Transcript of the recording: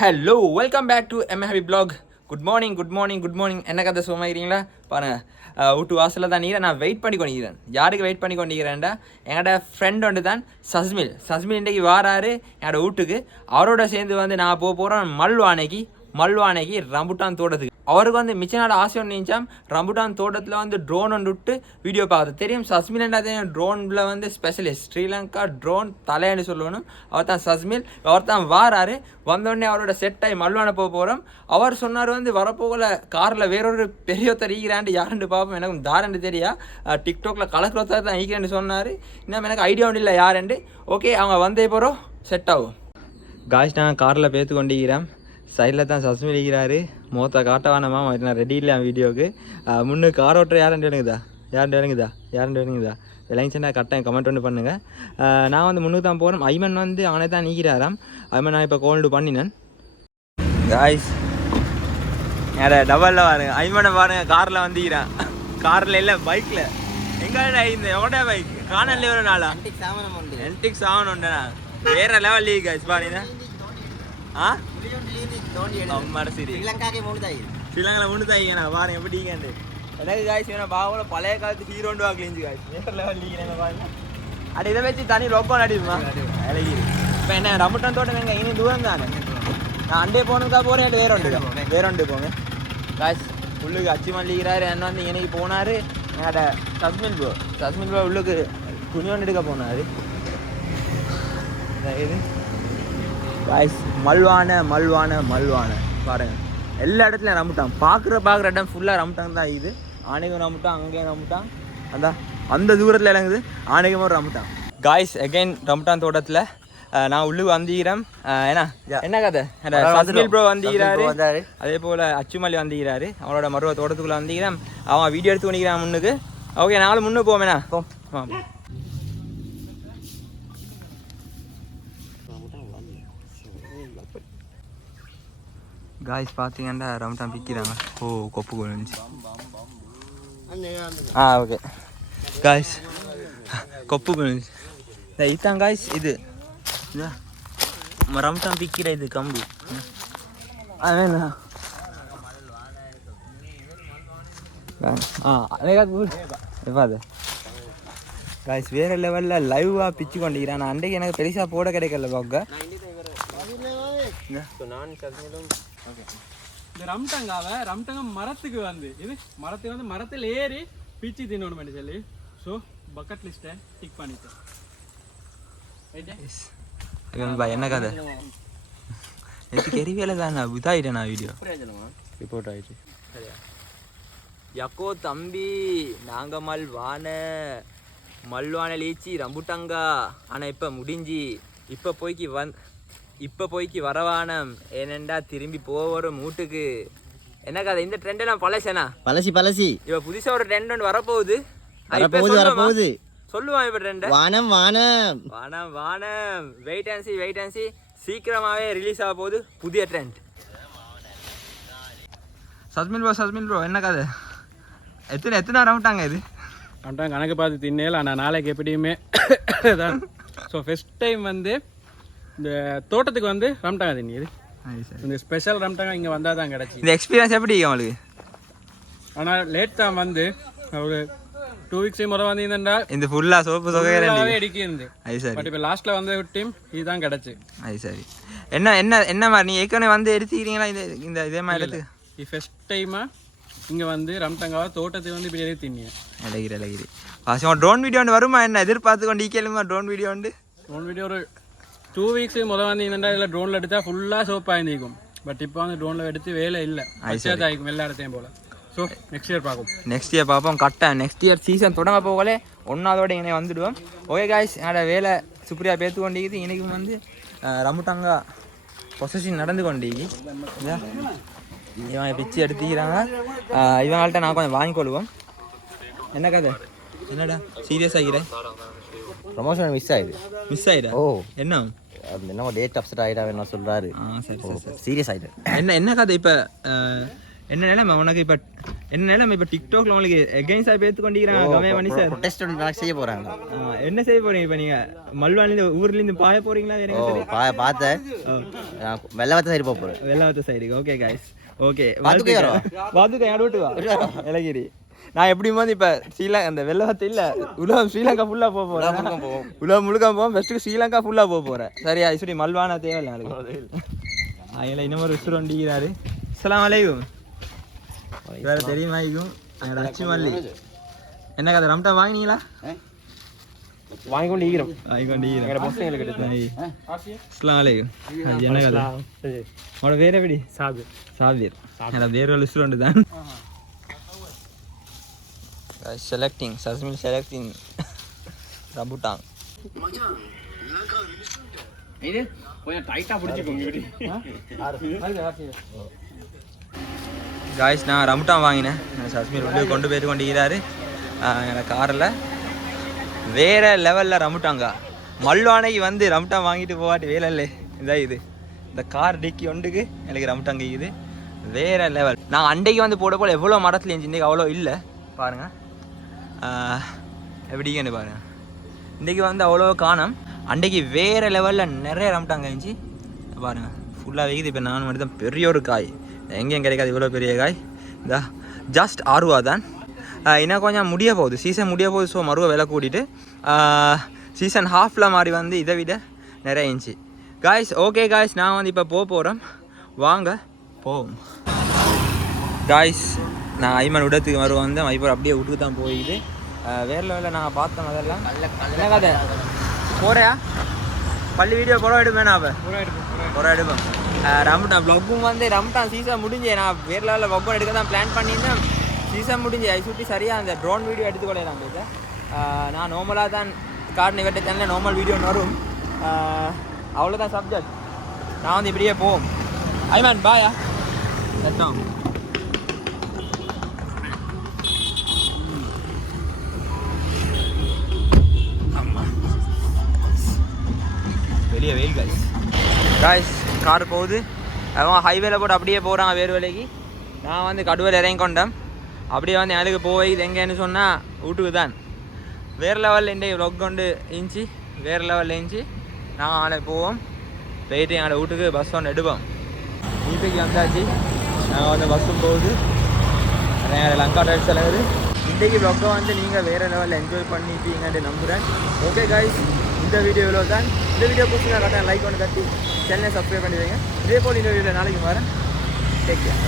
Hello welcome back to M hobby blog. Good morning என்ன கதை சும்மாக்கிறீங்களா பாருங்கள். வீட்டு வாசலில் தான் நீரை நான் வெயிட் பண்ணி கொண்டிருக்கிறேன். யாருக்கு வெயிட் பண்ணி கொண்டிருக்கிறேன்டா என்னோட ஃப்ரெண்ட் ஒன்று தான் சஸ்மில் இன்றைக்கி வாராரு என்னோட வீட்டுக்கு. அவரோட சேர்ந்து வந்து நான் போகிறேன் மல்வானைக்கு ரம்புட்டான் தோட்டத்துக்கு. அவருக்கு வந்து மிச்ச நாள் ஆசை ஒன்று இருந்துச்சாம், ரம்புட்டான் தோட்டத்தில் வந்து ட்ரோன் ஒன்று விட்டு வீடியோ பார்க்குறது. தெரியும் சஸ்மில்ன்றா தெரியும், ட்ரோனில் வந்து ஸ்பெஷலிஸ்ட், ஸ்ரீலங்கா ட்ரோன் தலைன்னு சொல்லணும். அவர் தான் சஸ்மில். அவர் தான் வாராரு. வந்தோடனே அவரோட செட் ஆகி மல்வானை போகிறோம். அவர் சொன்னார் வந்து வரப்போகல காரில் வேறொரு பெரியொருத்தர் ஈக்கிறாண்டு யாருன்னு பார்ப்போம், எனக்கு தாரண்டு தெரியா டிக்டாக்ல கலக்கிறொருத்தர் தான் ஈக்கிறேன்னு சொன்னார். இன்னும் எனக்கு ஐடியா ஒன்றும் இல்லை யாருண்டு. ஓகே அவங்க வந்தே போகிறோம், செட் ஆகும். காய்ஸ் நான் காரில் பேத்து கொண்டிருக்கிறேன். சைடில் தான் சஸ்மில் இருக்கிறாரு. மொத்த காட்ட வேணாமா, நான் ரெடி இல்லை வீடியோவுக்கு. முன்னு கார் ஓட்டுற யாருண்டு வேணுங்குதா விளைஞ்சுன்னா கரெக்டாக கமெண்ட் ஒன்று பண்ணுங்கள். நான் வந்து முன்னுக்கு தான் போகிறேன். ஐமன் வந்து அவனை தான் நீக்கிறாராம். ஐமன் நான் இப்போ கோல்டு பண்ணினேன். காய்ஸ் யார டபுளில் பாருங்க, ஐமனை பாருங்க காரில் வந்துக்கிறான். காரில் இல்லை பைக்கில். எங்கே இந்த எவ்வளோ பைக் காணல ஒரு நாளா என்டிக் 7 உண்டுண்ணா, வேற லெவல் லீக் காய்ஸ் பாருங்க. ஸ்ரீலங்கால 3 தாய்ங்கண்ணா பாருங்க எப்படி லீகாண்டு. எனக்கு காய்ச்சி வேணா பாவல பழைய காலத்து ஹீரோண்டு வாக்கலிஞ்சு காய்ச்சி வேற லெவல் லீக் பாருங்க. அது இதை வச்சு தனி ரொக்கம் அடிக்குமா இலகிரி. இப்போ என்ன ரம்புட்டான் தோட்டம் எங்க இனி தூரம் தானே, நான் அண்டே போனதுக்காக போகிறேன். வேற ஒன்று போங்க காய்ச்சி. உள்ளுக்கு அச்சிமன் லீக்கிறாரு. என்ன வந்து இன்னைக்கு போனார் என்னோட சஸ்மில் ப்ரோ உள்ளுக்கு துணி ஒன்று எடுக்க போனார். இது காய்ஸ் மல்வான பாருங்க, எல்லா இடத்துலையும் ரம்புட்டான். பார்க்குற இடம் ஃபுல்லாக ரம்புட்டான் தான். இது ஆணையம் ரம்புட்டான், அங்கேயும் ரம்புட்டான், அந்த தூரத்தில் இறங்குது ஆணையமும் ரம்புட்டான். காய்ஸ் அகைன் ரம்புட்டான் தோட்டத்தில் நான் உள்ளுக்கு வந்திக்கிறேன். ஏன்னா என்ன கதை, சஸ்மில் ப்ரோ வந்திக்கிறாரு, அதே போல் அச்சுமல்லி வந்திக்கிறாரு. அவனோட மருவ தோட்டத்துக்குள்ளே வந்திக்கிறேன். அவன் வீடியோ எடுத்து பண்ணிக்கிறான் முன்னுக்கு. ஓகே நானும் முன்னுக்கு போவேண்ணா. காய்ஸ் பார்த்தீங்கன்னா ரம்டான் பிக்கிறாங்க. ஓ கொப்பு கொழுந்துச்சு. Okay guys கொப்பு கொழுந்துச்சு. இதான் காய்ஸ் இது ரம்டான் பிக்கிற இது கம்பு. காய்ஸ் வேற லெவலில் லைவாக பிச்சு கொண்டிருக்கிறேன். நான் அன்றைக்கு எனக்கு பெருசாக போட கிடைக்கல பார்க்க. இந்த ரம்டங்க மரத்துக்கு வந்து இது மரத்தில் ஏறி பிச்சு தின்னணும் சொல்லி ஸோ பக்கெட் லிஸ்ட்டை டிக் பண்ணிட்டேன். என்ன கதை எரிவேலை தான் இதாயிட்டேன் நான் வீடியோ ரிப்போர்ட் ஆயிடுச்சு. யக்கோ தம்பி நாங்கள் மல்வான லீச்சி ரம்புட்டங்கா. ஆனால் இப்போ முடிஞ்சு இப்போ போய்க்கு வரவானம் ஏனண்டா திரும்பி போவோம் வீட்டுக்கு. என்ன கதை இந்த ட்ரெண்ட் எல்லாம் பழசேனா பழசி இப்போ புதுசாக ஒரு ட்ரெண்ட் ஒன்று வரப்போகுது. சொல்லுவான் இப்போ ட்ரெண்ட் வானம் வெயிட் அண்ட் சி சீக்கிரமாகவே ரிலீஸ் ஆக போகுது புதிய ட்ரெண்ட். சஸ்மில் ப்ரோ என்ன கதை, எத்தனை ரம்பிட்டாங்க இது ரம்டாங்க கணக்கு பார்த்து தின்னேல. ஆனால் நாளைக்கு எப்படியுமே தான். ஸோ ஃபர்ஸ்ட் டைம் வந்து இந்த தோட்டத்துக்கு வந்து ரம்டாங்க தின்னி. இது இந்த ஸ்பெஷல் ரம்டாங்க இங்கே வந்தால் தான் கிடச்சி. இந்த எக்ஸ்பீரியன்ஸ் எப்படி உங்களுக்கு? ஆனால் லேட் தான் வந்து ஒரு 2 வீக்ஸ் முதல் வந்தீங்கன்னா இந்த ஃபுல்லாக சோப்பு சொகையாகவே அடிக்கிருந்து. அது சரி. பட் இப்போ லாஸ்ட்டில் வந்து டீம் இதுதான் கிடச்சி. அது சரி. என்ன மாதிரி நீங்கள் ஏற்கனவே வந்து எடுத்துக்கிறீங்களா இந்த இதே மாதிரி எடுத்து? இது ஃபர்ஸ்ட் டைமாக இங்கே வந்து ரம்டாங்காவை தோட்டத்துக்கு வந்து இப்படி எடுத்து தின்னிங்க. இலகிரி ட்ரோன் வீடியோ ஒன்று வருமா என்ன எதிர்பார்த்து கொண்டு ஈக்கலுமா? ட்ரோன் வீடியோ ஒரு 2 வீக்ஸ் முதல் வந்தீங்கன்னா இதில் ட்ரோனில் எடுத்தால் ஃபுல்லாக சோப்பாக இருந்திருக்கும். பட் இப்போ வந்து ட்ரோனில் எடுத்து வேலை இல்லை, ஆகிக்கும் எல்லா இடத்தையும் போல். ஸோ நெக்ஸ்ட் இயர் பார்ப்போம். கரெக்டாக நெக்ஸ்ட் இயர் சீசன் தொடங்க போகலே ஒன்றாவதோட இங்கே வந்துடுவோம். ஓகே காய்ஸ் என்னோட வேலை சுப்ரியா பேத்து கொண்டிருக்குது. இன்றைக்கும் வந்து ரம்புட்டாங்கா பொசஷன் நடந்து கொண்டிருக்கு. இவன் பிச்சு எடுத்துக்கிறாங்க. இவங்கள்ட்ட நான் கொஞ்சம் வாங்கிக்கொள்வோம். என்ன கதை என்னடா சீரியஸ் ஆகிறேன்? ப்ரமோஷன் மிஸ் ஆயிடு. ஓ என்ன டேட் அப்செட் ஆகிடா என்ன சொல்கிறாரு. சரி சீரியஸ் ஆகிடு. என்ன கதை இப்போ என்ன நிலைமை உனக்கு? இப்போ என்ன நம்ம இப்போ டிக்டாக்ல உங்களுக்கு எகெயின்ஸ்டாக பேத்து கொண்டிருக்கிறாங்க கமே மணி சார் ப்ரொடெஸ்ட் ஒன்று செய்ய போகிறாங்க. என்ன செய்ய போறீங்க இப்போ நீங்கள் மல்வானிலேருந்து ஊர்லேருந்து பாய போறீங்களா வேற பார்த்தேன் வெள்ளவத்த சைடு போகிறேன். வெள்ளாவத்த சைடுக்கு. ஓகே காய்ஸ், ஓகே பாத்துக்க யார் விட்டு வா இலகிரி. நான் எப்படி போது இப்போ அந்த வெள்ளவத்தை இல்லை உலகம் ஸ்ரீலங்கா ஃபுல்லாக போக போகிறேன். உலகம் முழுக்க போவோம், ஃபஸ்ட்டுக்கு ஸ்ரீலங்கா ஃபுல்லாக போக போகிறேன். சரியா இப்படி மல்வானா தேவையில்லை அதுக்கு. அதில் இன்னும் ஒரு ரெஸ்டாரண்ட் வண்டிக்கிறாரு. அஸ்ஸலாமு அலைக்கும். வேறு தெரியுமாய்க்கும் எங்களோட அச்சு மல்லி. என்ன கதை ரம்டா வாங்கினீங்களா? வாங்கிக்கொண்டு ஈக்கிறோம். அஸ்ஸலாமு அலைக்கும். என்ன கதை உங்களோட பேர் எப்படி? சாபிர். என்னோட பேர் ஒரு ரெஸ்டாரண்ட் தான். Selecting rambutan. இது கொஞ்சம் டைட்டா பிடிச்சிக்கோங்க. காய்ஸ் நான் ரம்புட்டான் வாங்கினேன். சஸ்மீர் வந்து கொண்டு போயிட்டு கொண்டிருக்கிறாரு எனக்கு காரில். வேறு லெவலில் ரம்புட்டாங்க. மல்வானைக்கு வந்து ரம்புட்டான் வாங்கிட்டு போவாட்டி வேலை இல்லை. இதான் இது இந்த கார் டிக்கி ஒன்றுக்கு எனக்கு ரம்புட்டாங்க இது வேறு லெவல். நான் அண்டைக்கு வந்து போட போல் எவ்வளோ மரத்தில் இருந்துச்சு, இன்றைக்கி அவ்வளோ இல்லை பாருங்கள். எப்படின்னு பாருங்கள், இன்றைக்கி வந்து அவ்வளோ காணும். அன்றைக்கி வேறு லெவலில் நிறைய ரம்புட்டாங்க இருந்துச்சு பாருங்கள். ஃபுல்லாக வைக்குது. இப்போ நான் மட்டும் தான் பெரிய ஒரு காய், எங்கேயும் கிடைக்காது இவ்வளோ பெரிய காய். இந்த ஜஸ்ட் 6 ரூபா தான். இன்னும் கொஞ்சம் முடிய போகுது, சீசன் முடிய போகுது. ஸோ மறுவ விலை கூட்டிட்டு சீசன் ஹாஃபில் மாதிரி வந்து இதை விட நிறைய இருந்துச்சு காய்ஸ். ஓகே காய்ஸ், நான் வந்து இப்போ போகிறேன், வாங்க போவோம் காய்ஸ். நான் ஐமன் விடத்துக்கு வருவோம் வந்து ஐப்பர் அப்படியே விட்டுக்கு தான் போயிது. வேறு லெவலில் நான் பார்த்தேன் அதெல்லாம். என்ன கதை போறியா? பள்ளி வீடியோ புறம் எடுப்பேன். நான் புறம் எடுப்பேன். ரம்டான் ப்ளாக்கும் வந்து ரம்டான் சீசன் முடிஞ்சு நான் வேறு லெவலில் ப்ளாக் எடுக்க தான் பிளான் பண்ணியிருந்தேன். சீசன் முடிஞ்சு ஐ சுட்டி சரியாக அந்த ட்ரோன் வீடியோ எடுத்துக்கொள்ளலாம் போது. நான் நார்மலாக தான் கார்டு வெட்ட சேனலில் நார்மல் வீடியோ வரும். அவ்வளோதான் சப்ஜெக்ட். நான் வந்து இப்படியே போவோம். ஐமன் பாயா எத்தோம் வெளியே வெயில் காய்ஸ். கார் போகுது, அவன் ஹைவேல போட்டு அப்படியே போகிறான் வேறு வேலைக்கு. நான் வந்து கடுவையில் இறங்கி கொண்டேன். அப்படியே வந்து எனக்கு போய் இது எங்கேன்னு சொன்னால் வீட்டுக்கு தான். வேறு லெவலில் இன்றைய வ்ளாக் கொண்டு இருந்துச்சு, வேறு லெவலில் இருந்துச்சு. நாங்கள் நாளை போவோம், போயிட்டு எங்களோட வீட்டுக்கு பஸ் ஒன்று எடுப்போம். இப்போக்கு வந்தாச்சு, நாங்கள் வந்து பஸ்ஸும் போகுது. எங்கள் லங்கா டைப்ஸ் எல்லாம் இன்றைக்கி வ்ளாக்கை வந்து நீங்கள் வேறு லெவலில் என்ஜாய் பண்ணிட்டீங்கன்னு நம்புகிறேன். ஓகே காய்ஸ், இந்த வீடியோவில் தான். இந்த வீடியோ பிடிச்சினா கரெக்டாக லைக் ஒன்று கட்டி சேனலை சப்ஸ்கிரைப் பண்ணி வைங்க. இதே போல் இந்த வீடியோவில் நாளைக்கு வரேன். Take care.